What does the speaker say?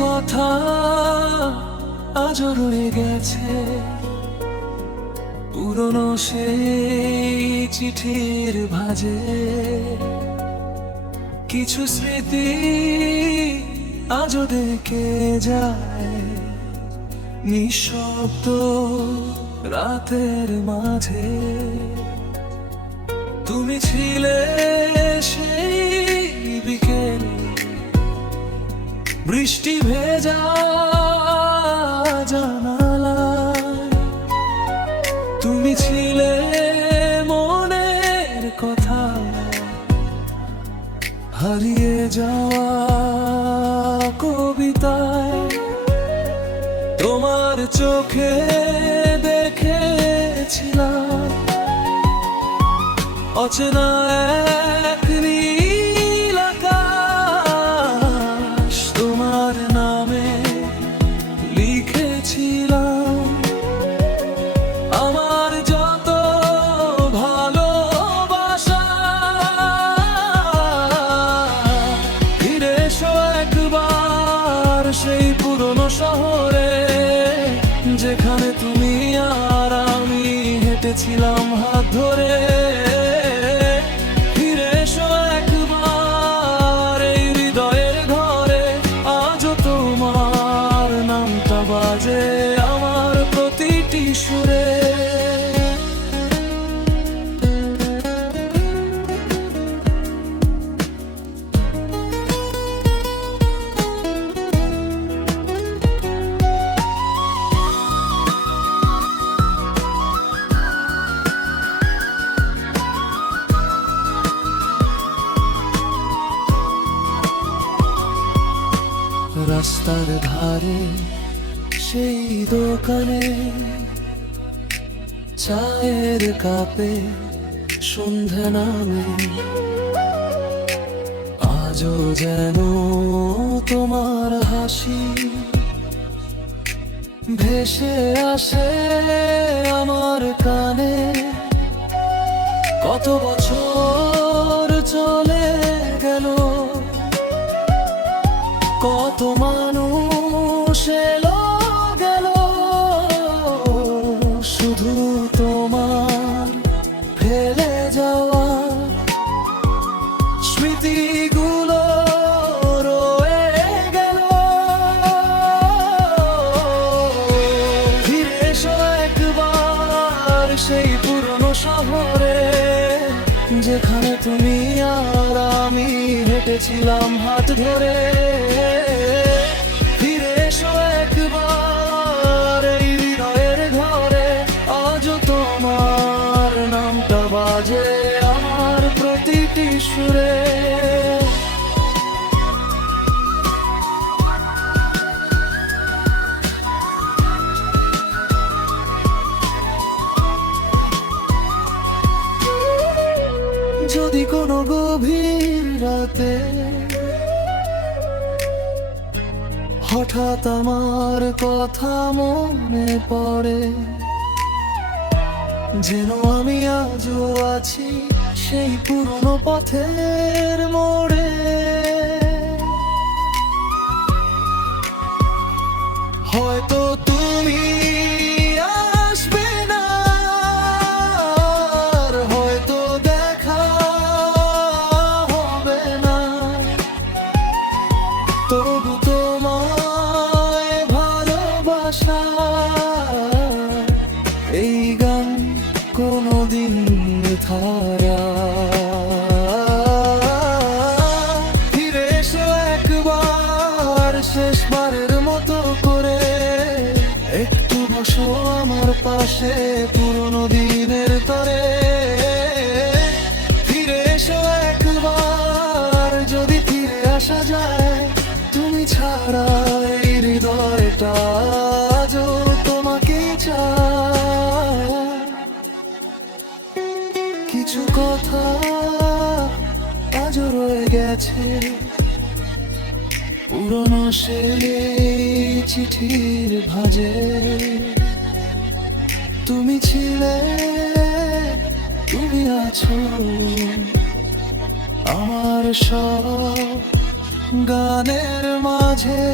কথা আজও রয়ে গেছে, পুরনো সেই চিঠির ভাঁজে। কিছু স্মৃতি আজও ডেকে যায় নিঃশব্দ রাতের মাঝে। তুমি ছিলে সেই বিকেল, বৃষ্টি ভেজা জানালায়। তুমি ছিলে মনের কথা, হারিয়ে যাওয়া কবিতায়। তোমার চোখে দেখেছিলাম অচেনা এক নীল আকাশ। তোমার নামে লিখেছিলাম আমার যত ভালোবাসা। ফিরে এসো একবার সেই পুরনো শহরে, যেখানে তুমি আর আমি হেঁটেছিলাম হাত ধরে। ফিরে এসো একবার এই হৃদয়ের ঘরে, আজও তোমার নামটা বাজে আমার প্রতিটি সুরে। রাস্তার ধারে সেই দোকানে, চায়ের কাপে সন্ধে নামে। আজও যেন তোমার হাসি ভেসে আসে আমার কানে। কত বছর চলে গেল, কত মানুষ এলো গেল, শুধু তোমার ফেলে যাওয়া স্মৃতিগুলো রয়ে গেল। ফিরে এসো একবার সেই পুরনো শহরে, যেখানে তুমি আর আমি হেঁটেছিলাম হাত ধরে। ফিরে এসো একবার এই হৃদয়ের ঘরে, আজও তোমার নামটা বাজে আমার প্রতিটি সুরে। যদি কোনো গভীর রাতে হঠাৎ আমার কথা মনে পড়ে, যেন আমি আজও আছি সেই পুরনো পথের মোড়ে। হয়তো তুমি আসবে না, হয়তো দেখা হবে না, তবু তোমায় ভালোবাসা এই গান কোনদিন থারা। ফিরে এসো একবার শেষবারের মতো করে, একটু বসো আমার পাশে পুরনো দিনের তরে। ফিরে এসো একবার, যদি ফিরে আসা যায়, তুমি ছাড়া এই হৃদয়টা আজও তোমাকে চায়। কিছু কথা আজও রয়ে গেছে, পুরনো সেই চিঠির ভাঁজে। তুমি ছিলে, তুমি আছো আমার সব গানের মাঝে